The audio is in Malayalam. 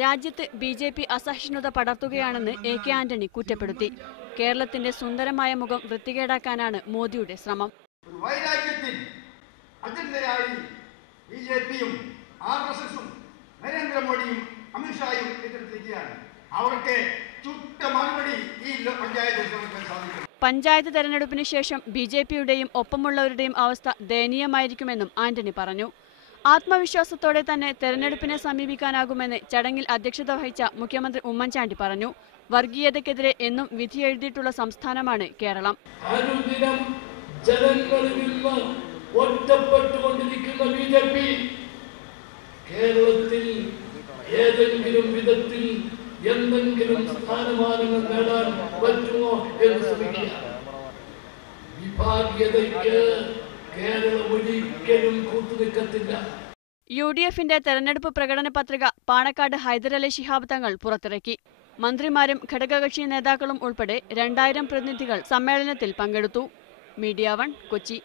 രാജ്യത്ത് ബിജെപി അസഹിഷ്ണുത പടർത്തുകയാണെന്ന് എ.കെ. ആന്റണി കുറ്റപ്പെടുത്തി. കേരളത്തിന്റെ സുന്ദരമായ മുഖം വൃത്തികേടാക്കാനാണ് മോദിയുടെ ശ്രമം. വൈരാഗ്യത്തിൽ അജണ്ടയായി ബിജെപിയും ആർഎസ്എസും നരേന്ദ്രമോദിയും അമിത്ഷായും ഏറ്റെടുത്തിരിക്കുകയാണ്. അവർക്ക് ചുട്ട മറുപടി ഈ പഞ്ചായത്ത് സാധിക്കും. പഞ്ചായത്ത് തെരഞ്ഞെടുപ്പിന് ശേഷം ബിജെപിയുടെയും ഒപ്പമുള്ളവരുടെയും അവസ്ഥ ദയനീയമായിരിക്കുമെന്നും ആന്റണി പറഞ്ഞു. ആത്മവിശ്വാസത്തോടെ തന്നെ തെരഞ്ഞെടുപ്പിനെ സമീപിക്കാനാകുമെന്ന് ചടങ്ങിൽ അധ്യക്ഷത വഹിച്ച മുഖ്യമന്ത്രി ഉമ്മൻചാണ്ടി പറഞ്ഞു. വർഗീയതയ്ക്കെതിരെ എന്നും വിധിയെഴുതിയിട്ടുള്ള സംസ്ഥാനമാണ് കേരളം. ജനങ്ങളിൽ നിന്ന് ഒറ്റപ്പെട്ടുകൊണ്ടിരിക്കുന്ന ബിജെപി കേരളത്തിൽ ഏതെങ്കിലും വിധത്തിൽ എന്തെങ്കിലും സ്ഥാനമാനങ്ങൾ നേടാൻ പറ്റുമോ എന്ന് ശ്രമിക്കുക. വിഭാഗീയതയ്ക്ക് കേരളം ഒരിക്കലും കൂട്ടുനിൽക്കത്തില്ല. യുഡിഎഫിന്റെ തെരഞ്ഞെടുപ്പ് പ്രകടന പത്രിക പാണക്കാട് ഹൈദരലി ശിഹാബ് തങ്ങൾ പുറത്തിറക്കി. മന്ത്രിമാരും ഘടകകക്ഷി നേതാക്കളും ഉൾപ്പെടെ 2000 പ്രതിനിധികൾ സമ്മേളനത്തിൽ പങ്കെടുത്തു. മീഡിയ 1 കൊച്ചി.